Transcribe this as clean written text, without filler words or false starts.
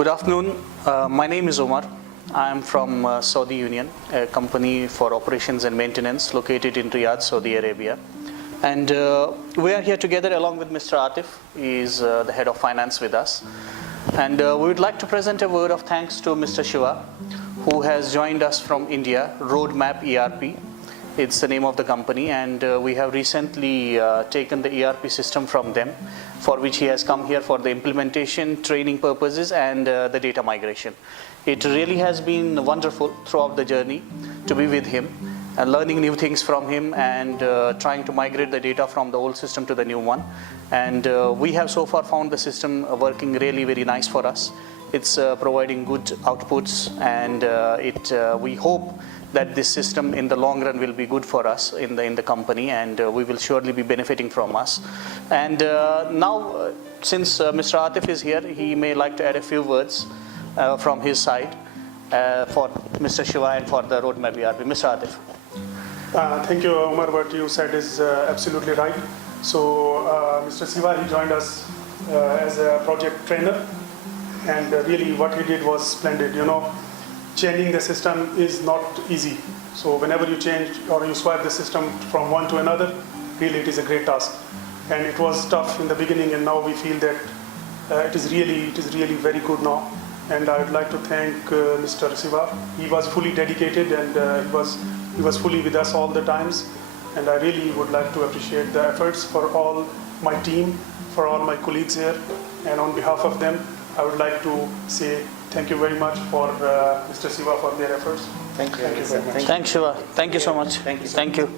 Good afternoon. My name is Omar. I am from Saudi Union, a company for operations and maintenance located in Riyadh, Saudi Arabia. And we are here together along with Mr. Atif. He is the head of finance with us. And we would like to present a word of thanks to Mr. Shiva, who has joined us from India, Roadmap ERP. It's the name of the company, and we have recently taken the ERP system from them, for which he has come here for the implementation, training purposes, and the data migration. It really has been wonderful throughout the journey to be with him and learning new things from him and trying to migrate the data from the old system to the new one. And we have so far found the system working really very nice for us. It's providing good outputs, and we hope that this system in the long run will be good for us in the company, and we will surely be benefiting from us. And now, since Mr. Atif is here, he may like to add a few words from his side for Mr. Shiva and for the Roadmap ERP. Mr. Atif. Thank you, Omar. What you said is absolutely right. So Mr. Shiva, he joined us as a project trainer, and really what he did was splendid. You know, changing the system is not easy. So whenever you change or you swap the system from one to another, really it is a great task. And it was tough in the beginning, and now we feel that it is really very good now. And I would like to thank Mr. Shiva. He was fully dedicated, and he was fully with us all the times. And I really would like to appreciate the efforts for all my team, for all my colleagues here. And on behalf of them, I would like to say thank you very much for Mr. Shiva for their efforts. Thank you. Thank you very much. Thanks, Shiva. Thank you so much. Thank you. Thank you.